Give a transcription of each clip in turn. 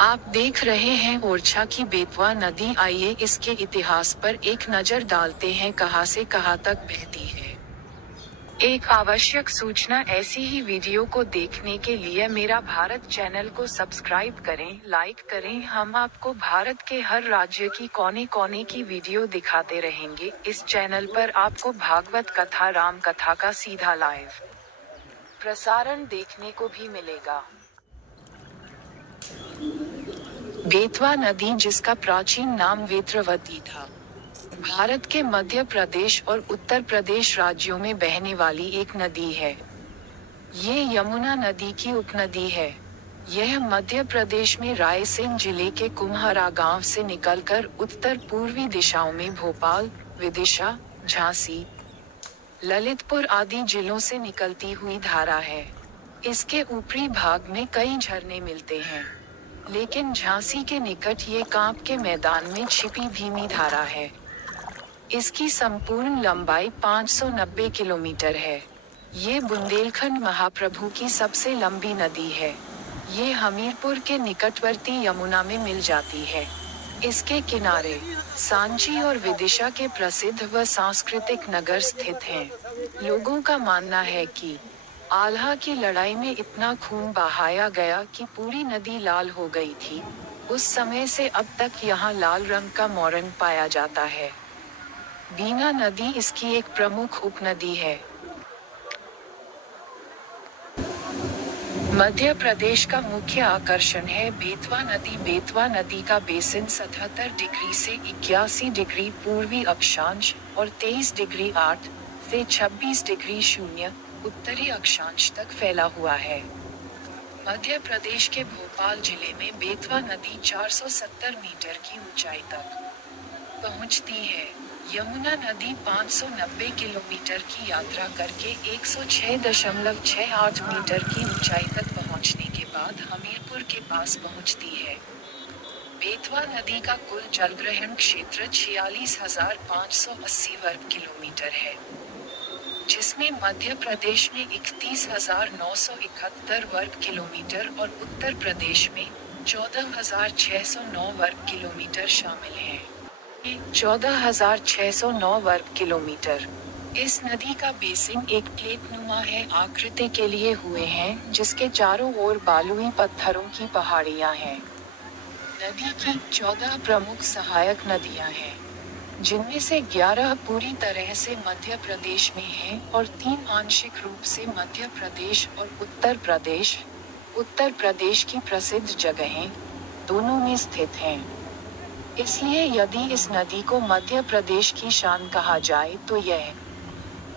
आप देख रहे हैं ओरछा की बेतवा नदी। आइए इसके इतिहास पर एक नजर डालते हैं, कहां से कहां तक बहती है। एक आवश्यक सूचना, ऐसी ही वीडियो को देखने के लिए मेरा भारत चैनल को सब्सक्राइब करें, लाइक करें। हम आपको भारत के हर राज्य की कोने कोने की वीडियो दिखाते रहेंगे। इस चैनल पर आपको भागवत कथा, राम कथा का सीधा लाइव प्रसारण देखने को भी मिलेगा। बेतवा नदी, जिसका प्राचीन नाम वेत्रवती था, भारत के मध्य प्रदेश और उत्तर प्रदेश राज्यों में बहने वाली एक नदी है। ये यमुना नदी की उपनदी है। यह मध्य प्रदेश में रायसेन जिले के कुम्हरा गांव से निकलकर उत्तर पूर्वी दिशाओं में भोपाल, विदिशा, झांसी, ललितपुर आदि जिलों से निकलती हुई धारा है। इसके ऊपरी भाग में कई झरने मिलते हैं, लेकिन झांसी के निकट ये कांप के मैदान में छिपी धीमी धारा है। इसकी संपूर्ण लंबाई 590 किलोमीटर है। ये बुंदेलखंड महाप्रभु की सबसे लंबी नदी है। ये हमीरपुर के निकटवर्ती यमुना में मिल जाती है। इसके किनारे सांची और विदिशा के प्रसिद्ध व सांस्कृतिक नगर स्थित हैं। लोगों का मानना है कि आल्हा की लड़ाई में इतना खून बहाया गया कि पूरी नदी लाल हो गई थी। उस समय से अब तक यहाँ लाल रंग का मौरंग पाया जाता है। बीना नदी इसकी एक प्रमुख उपनदी है। मध्य प्रदेश का मुख्य आकर्षण है बेतवा नदी। बेतवा नदी का बेसिन 77 डिग्री से 81 डिग्री पूर्वी अक्षांश और 23 डिग्री 8 से 26 डिग्री 0 उत्तरी अक्षांश तक फैला हुआ है। मध्य प्रदेश के भोपाल जिले में बेतवा नदी 470 मीटर की ऊंचाई तक पहुंचती है। यमुना नदी 590 किलोमीटर की यात्रा करके 106.68 मीटर की ऊंचाई तक पहुंचने के बाद हमीरपुर के पास पहुंचती है। बेतवा नदी का कुल जलग्रहण क्षेत्र 46,580 वर्ग किलोमीटर है, जिसमें मध्य प्रदेश में 31,971 वर्ग किलोमीटर और उत्तर प्रदेश में 14,609 वर्ग किलोमीटर शामिल हैं। 14,609 वर्ग किलोमीटर। इस नदी का बेसिन एक प्लेटनुमा है आकृति के लिए हुए हैं, जिसके चारों ओर बालुई पत्थरों की पहाड़ियां हैं। नदी की 14 प्रमुख सहायक नदियां हैं, जिनमें से 11 पूरी तरह से मध्य प्रदेश में हैं और 3 आंशिक रूप से मध्य प्रदेश और उत्तर प्रदेश। उत्तर प्रदेश की प्रसिद्ध जगहें दोनों में स्थित हैं। इसलिए यदि इस नदी को मध्य प्रदेश की शान कहा जाए तो यह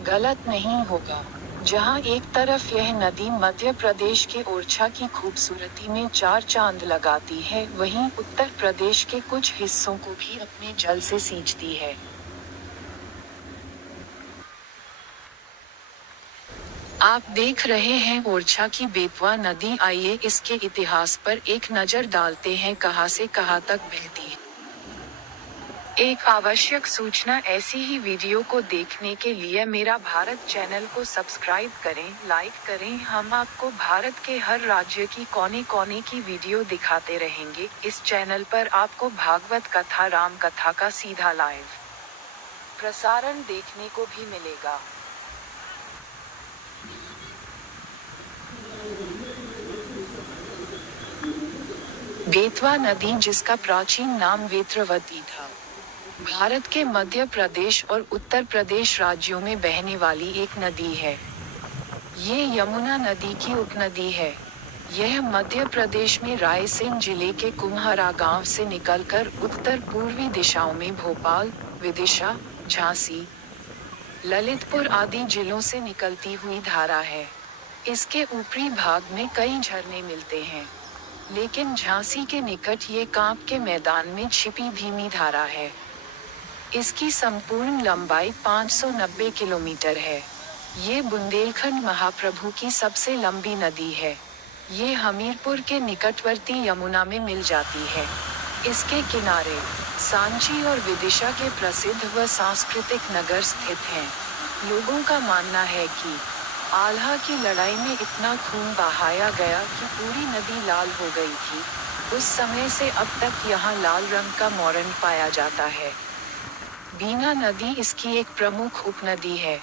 गलत नहीं होगा। जहां एक तरफ यह नदी मध्य प्रदेश के ओरछा की खूबसूरती में 4 चांद लगाती है, वहीं उत्तर प्रदेश के कुछ हिस्सों को भी अपने जल से सींचती है। आप देख रहे हैं ओरछा की बेतवा नदी। आइए इसके इतिहास पर एक नजर डालते हैं, कहां से कहां तक बहती है। एक आवश्यक सूचना, ऐसी ही वीडियो को देखने के लिए मेरा भारत चैनल को सब्सक्राइब करें, लाइक करें। हम आपको भारत के हर राज्य की कोने कोने की वीडियो दिखाते रहेंगे। इस चैनल पर आपको भागवत कथा, राम कथा का सीधा लाइव प्रसारण देखने को भी मिलेगा। बेतवा नदी, जिसका प्राचीन नाम वेत्रवती था, भारत के मध्य प्रदेश और उत्तर प्रदेश राज्यों में बहने वाली एक नदी है। ये यमुना नदी की उपनदी है। यह मध्य प्रदेश में रायसेन जिले के कुम्हरा गांव से निकलकर उत्तर पूर्वी दिशाओं में भोपाल, विदिशा, झांसी, ललितपुर आदि जिलों से निकलती हुई धारा है। इसके ऊपरी भाग में कई झरने मिलते हैं, लेकिन झांसी के निकट ये कांप के मैदान में छिपी धीमी धारा है। इसकी संपूर्ण लंबाई 590 किलोमीटर है। ये बुंदेलखंड महाप्रभु की सबसे लंबी नदी है। ये हमीरपुर के निकटवर्ती यमुना में मिल जाती है। इसके किनारे सांची और विदिशा के प्रसिद्ध व सांस्कृतिक नगर स्थित हैं। लोगों का मानना है कि आल्हा की लड़ाई में इतना खून बहाया गया कि पूरी नदी लाल हो गई थी। उस समय से अब तक यहाँ लाल रंग का मोरन पाया जाता है। बीना नदी इसकी एक प्रमुख उपनदी है।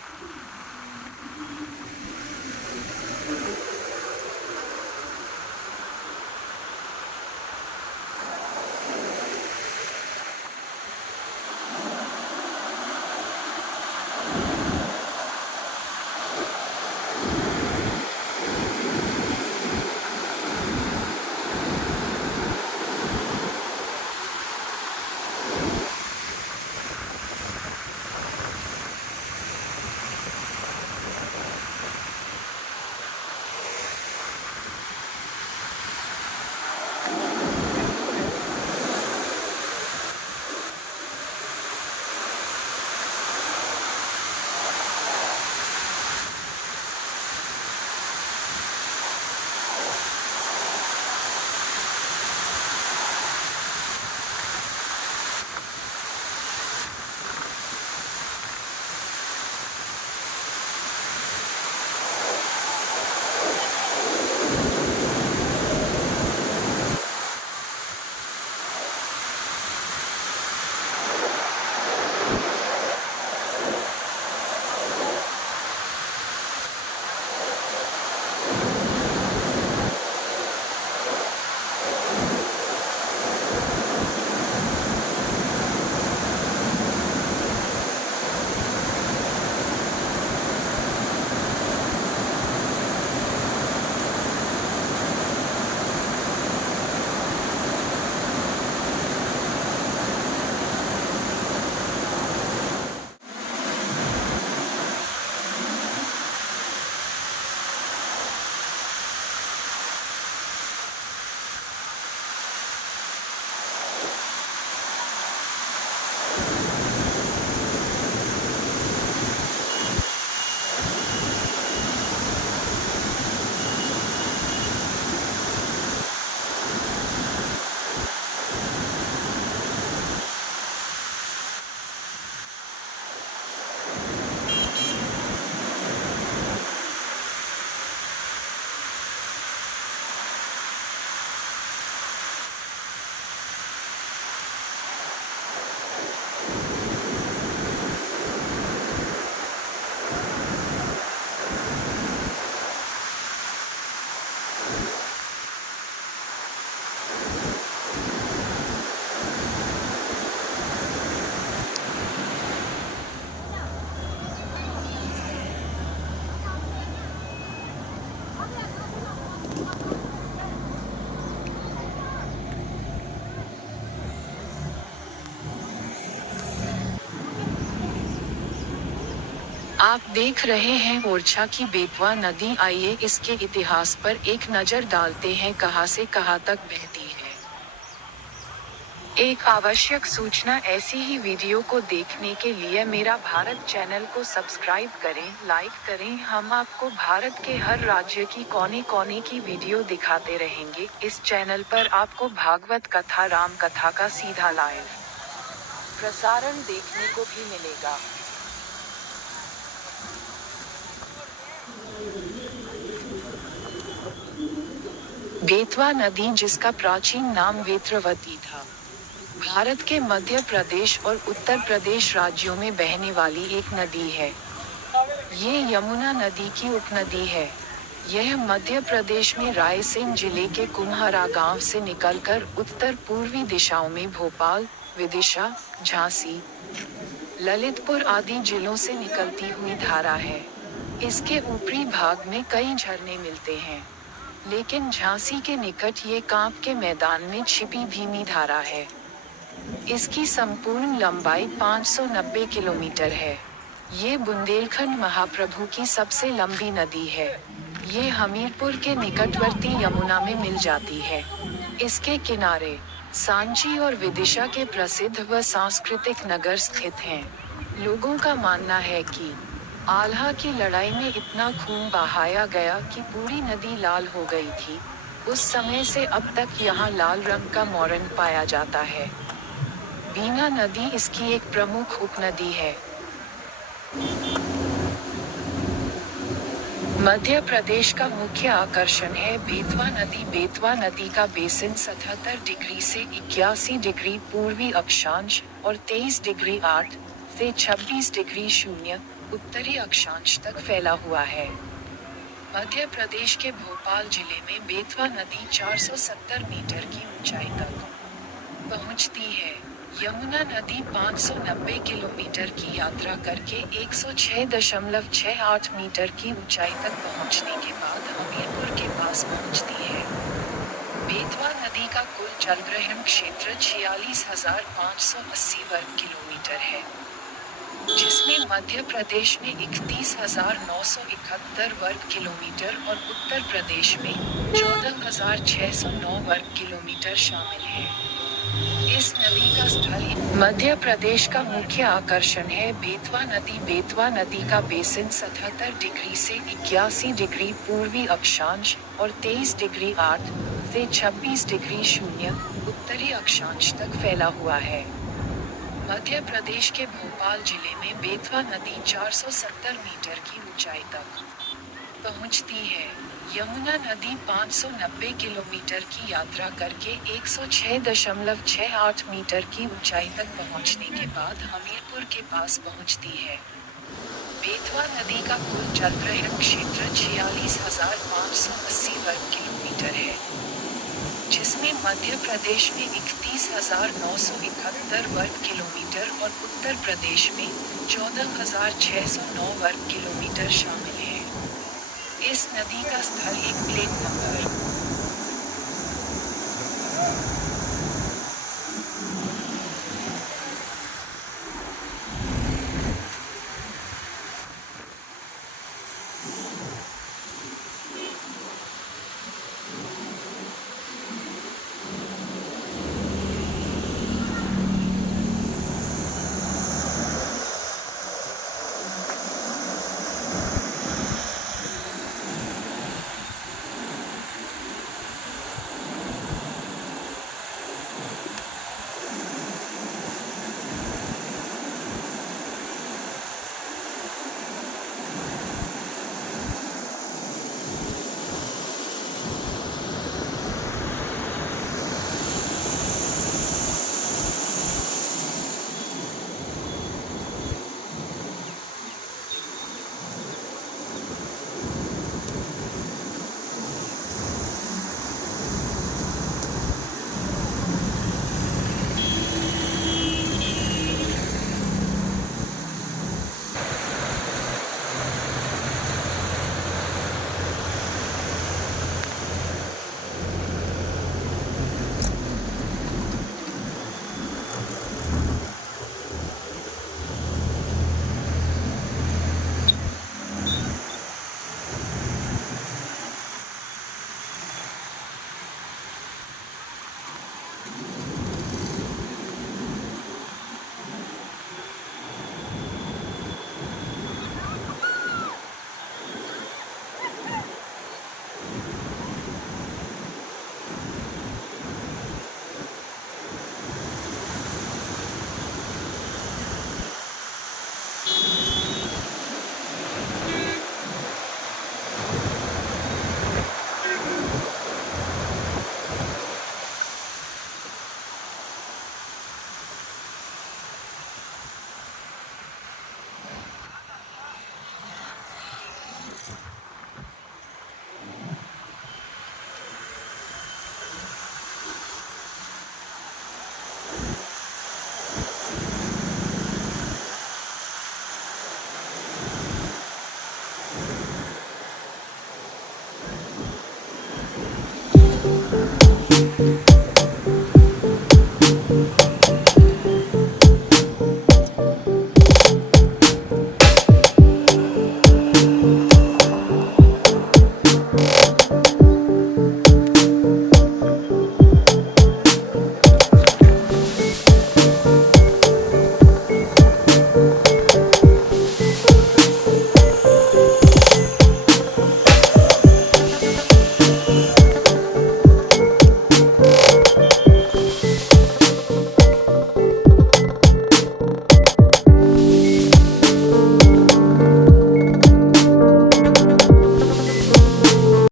आप देख रहे हैं ओरछा की बेतवा नदी। आइए इसके इतिहास पर एक नजर डालते हैं, कहां से कहां तक बहती है। एक आवश्यक सूचना, ऐसी ही वीडियो को देखने के लिए मेरा भारत चैनल को सब्सक्राइब करें, लाइक करें। हम आपको भारत के हर राज्य की कोने कोने की वीडियो दिखाते रहेंगे। इस चैनल पर आपको भागवत कथा, राम कथा का सीधा लाइव प्रसारण देखने को भी मिलेगा। बेतवा नदी, जिसका प्राचीन नाम वेत्रवती था, भारत के मध्य प्रदेश और उत्तर प्रदेश राज्यों में बहने वाली एक नदी है। ये यमुना नदी की उपनदी है। यह मध्य प्रदेश में रायसेन जिले के कुम्हरा गांव से निकलकर उत्तर पूर्वी दिशाओं में भोपाल, विदिशा, झांसी, ललितपुर आदि जिलों से निकलती हुई धारा है। इसके ऊपरी भाग में कई झरने मिलते हैं, लेकिन झांसी के निकट ये कांप के मैदान में छिपी धीमी धारा है। इसकी संपूर्ण लंबाई 590 किलोमीटर है। ये बुंदेलखंड महाप्रभु की सबसे लंबी नदी है। ये हमीरपुर के निकटवर्ती यमुना में मिल जाती है। इसके किनारे सांची और विदिशा के प्रसिद्ध व सांस्कृतिक नगर स्थित हैं। लोगों का मानना है कि आल्हा की लड़ाई में इतना खून बहाया गया कि पूरी नदी लाल हो गई थी। उस समय से अब तक यहाँ लाल रंग का मोरन पाया जाता है। बीना नदी इसकी एक प्रमुख उपनदी है। मध्य प्रदेश का मुख्य आकर्षण है बेतवा नदी। बेतवा नदी का बेसिन 77 डिग्री से 81 डिग्री पूर्वी अक्षांश और 23 डिग्री 8 से 26 डिग्री 0 उत्तरी अक्षांश तक फैला हुआ है। मध्य प्रदेश के भोपाल जिले में बेतवा नदी 470 मीटर की ऊंचाई तक पहुंचती है। यमुना नदी 590 किलोमीटर की यात्रा करके 106.68 मीटर की ऊंचाई तक पहुंचने के बाद हमीरपुर के पास पहुंचती है। बेतवा नदी का कुल जलग्रहण क्षेत्र 46,580 वर्ग किलोमीटर है, जिसमें मध्य प्रदेश में 31,971 वर्ग किलोमीटर और उत्तर प्रदेश में 14,609 वर्ग किलोमीटर शामिल है। इस नदी का स्थल मध्य प्रदेश का मुख्य आकर्षण है बेतवा नदी। बेतवा नदी का बेसिन 77 डिग्री से 81 डिग्री पूर्वी अक्षांश और 23 डिग्री 8 से 26 डिग्री 0 उत्तरी अक्षांश तक फैला हुआ है। मध्य प्रदेश के भोपाल जिले में बेतवा नदी 470 मीटर की ऊंचाई तक पहुंचती है। यमुना नदी 590 किलोमीटर की यात्रा करके 106.68 मीटर की ऊंचाई तक पहुंचने के बाद हमीरपुर के पास पहुंचती है। बेतवा नदी का कुल जलग्रहण क्षेत्र 46,580 वर्ग किलोमीटर है, जिसमें मध्य प्रदेश में 31,971 वर्ग किलोमीटर और उत्तर प्रदेश में 14,609 वर्ग किलोमीटर शामिल है। इस नदी का स्थल एक प्लेट नंबर